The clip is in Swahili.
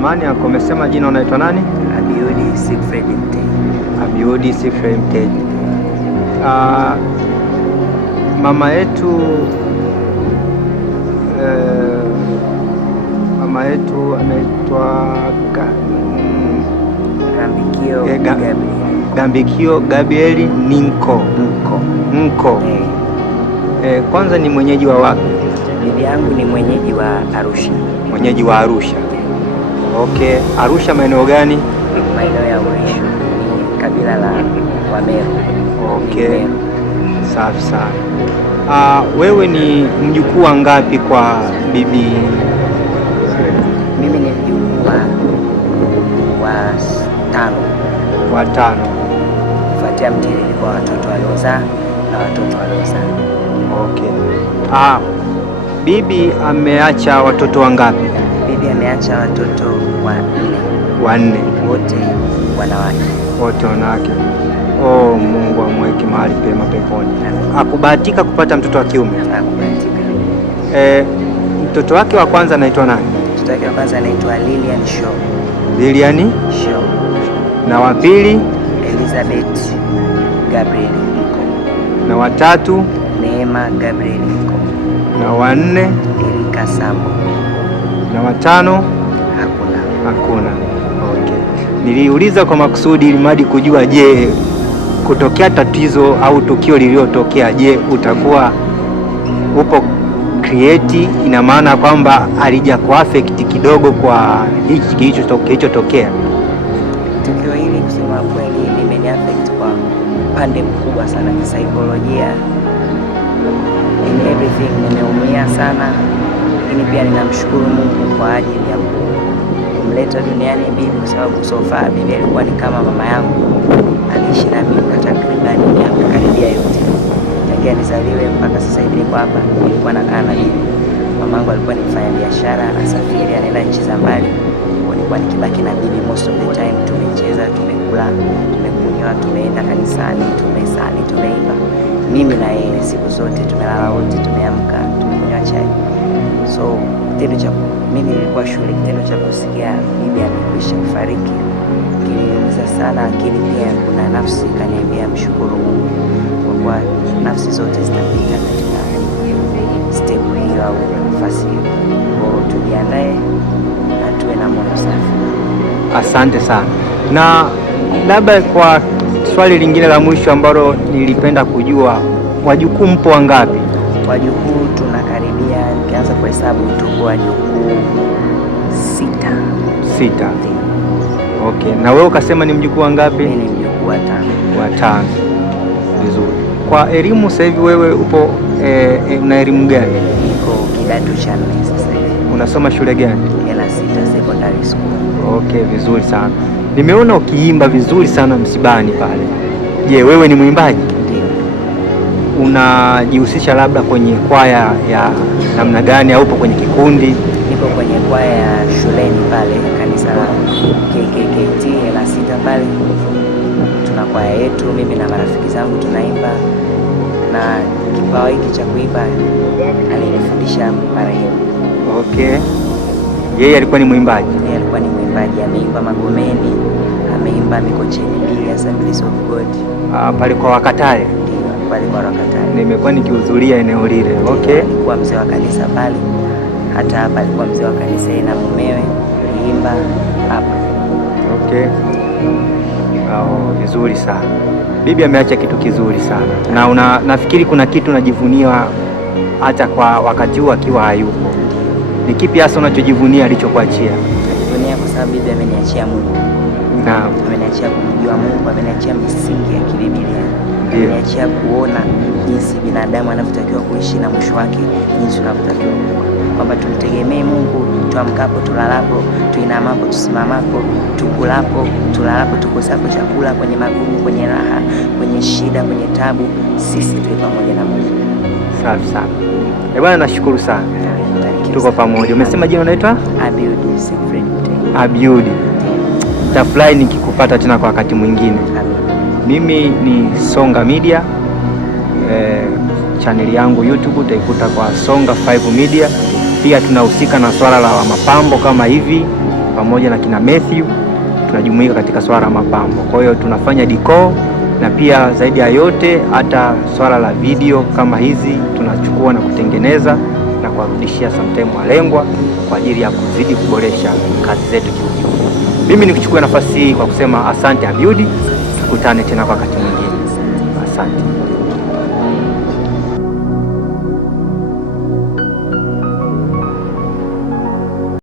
Samani yako umesema jina unaitwa nani? Abiudi Siegfried Mteja. Abiudi Siegfried Mteja. Mama yetu anaitwa Gambikio Gabriel Nko. Kwanza ni mwenyeji wa wapi? Bibi yangu ni mwenyeji wa Arusha. Mwenyeji wa Arusha. Okay. Arusha maeneo gani? Maeneo ya Urisho, kabila la Wameru. Okay. Safi sana. Wewe ni mjukuu wa ngapi kwa bibi? Mimi ni mjukuu wa 5. Wa 5. Kufuatia mtiririko wa watoto waliozaa na watoto waliozaa. Okay. Bibi ameacha watoto wangapi? Bibi ameacha watoto 4. 4. Wote wanawake. Wote wanawake. Oh, Mungu amweke mahali pema peponi. Akubahatika kupata mtoto wa kiume? Akubahatika. Mtoto wake wa kwanza anaitwa nani? Mtoto wake wa kwanza anaitwa Lilian Shaw. Lilian Shaw. Na wa pili? Elizabeth Gabriel Nko. Na wa tatu? Neema Gabriel Nko. Na wa 4? Erika Sambo. Na wa 5? Hakuna. Okay. Niliuliza kwa makusudi ili mradi kujua, je, kutokea tatizo au tukio lililotokea, je, utakuwa upo create, ina maana kwamba alija kuaffect kidogo kwa hiki kilichotokea? Tukio hili kusema kweli limeniaffect kwa pande mkubwa sana kisaikolojia. In everything nimeumia sana, lakini pia ninamshukuru Mungu kwa ajili ya kumleta duniani bibi, kwa sababu so far bibi alikuwa ni kama mama yangu. Aliishi na mimi kwa takriban miaka karibia yote tangia nizaliwe mpaka sasa hivi niko hapa. Nilikuwa nakaa na bibi. Mamangu alikuwa ni mfanya biashara, anasafiri anaenda nchi za mbali. Nilikuwa nikibaki na bibi most of the time. Tumecheza, tumekula, tumekunywa, tumeenda kanisani, tumesali, tumeimba. Mimi na yeye siku zote tumelala wote, tumeamka, tumekunywa chai. So kitendo cha mimi nilikuwa shule, kitendo cha kusikia bibi amekwisha kufariki kiliniumiza sana, lakini pia kuna nafsi kaniambia mshukuru Mungu kwa kuwa nafsi zote zitapita katika step hiyo au nafasi hiyo. Kwa tujiandae na tuwe na moyo safi. Asante sana. Na labda kwa swali lingine la mwisho ambalo nilipenda kujua, wajukuu mpo wangapi? Wajukuu tunakaribia, nikianza kuhesabu tuko wajukuu 6. Okay. Na wewe ukasema ni mjukuu wangapi? Mimi ni mjukuu wa 5. Wa 5. Vizuri. Kwa elimu sasa hivi wewe upo una elimu gani? Niko kidato cha 4 sasa hivi. Unasoma shule gani? Hela 6 secondary school. Okay, vizuri sana. Nimeona ukiimba vizuri sana msibani pale. Je, wewe ni mwimbaji? Ndio. Unajihusisha labda kwenye kwaya ya namna gani au upo kwenye kikundi? Niko kwenye kwaya ya shuleni pale kanisa la KKKT Hela 6 pale. Tuna kwaya yetu, mimi na marafiki zangu tunaimba, na kipawa hiki cha kuimba alinifundisha marehemu. Okay. Yeye alikuwa ni mwimbaji? Yeye alikuwa ni mwimbaji, ameimba Magomeni, ameimba Mikocheni 2 Assemblies of God. Pale kwa Wakatale? Ndio, pale kwa Wakatale. Nimekuwa nikihudhuria eneo lile. Okay. Alikuwa mzee wa kanisa pale. Hata hapa alikuwa mzee wa kanisa na mumewe aliimba hapa. Okay. Vizuri sana. Bibi ameacha kitu kizuri sana. Na nafikiri kuna kitu unajivunia hata kwa wakati huu akiwa hayupo. Ni kipi hasa unachojivunia alichokuachia? Najivunia kwa sababu bibi ameniachia Mungu. Naam. Ameniachia kumjua Mungu, ameniachia misingi ya kibiblia. Ameniachia kuona jinsi binadamu anavyotakiwa kuishi na mwisho wake jinsi unavyotakiwa kuwa. Kwamba tumtegemee Mungu, tuamkapo, tulalapo, tuinamapo, tusimamapo, tukulapo, tulalapo, tukosapo chakula, kwenye magumu, kwenye raha, kwenye shida, kwenye tabu, sisi tuwe pamoja na Mungu. Safi sana. Bwana, nashukuru sana. Tuko pamoja. Umesema jina unaitwa? Abiudi Siegfried Mteja. Abiudi. Tafurahi nikikupata tena kwa wakati mwingine. Mimi ni Songa Media. Channel yangu YouTube utaikuta kwa Songa 5 Media. Pia tunahusika na swala la mapambo kama hivi, pamoja na kina Matthew tunajumuika katika swala la mapambo. Kwa hiyo tunafanya decor, na pia zaidi ya yote hata swala la video kama hizi tunachukua na kutengeneza na kuwarudishia sometime walengwa kwa ajili ya kuzidi kuboresha kazi zetu kiujumla. Mimi nikuchukua nafasi hii kwa kusema asante Abiudi, tukutane tena kwa wakati mwingine. Asante.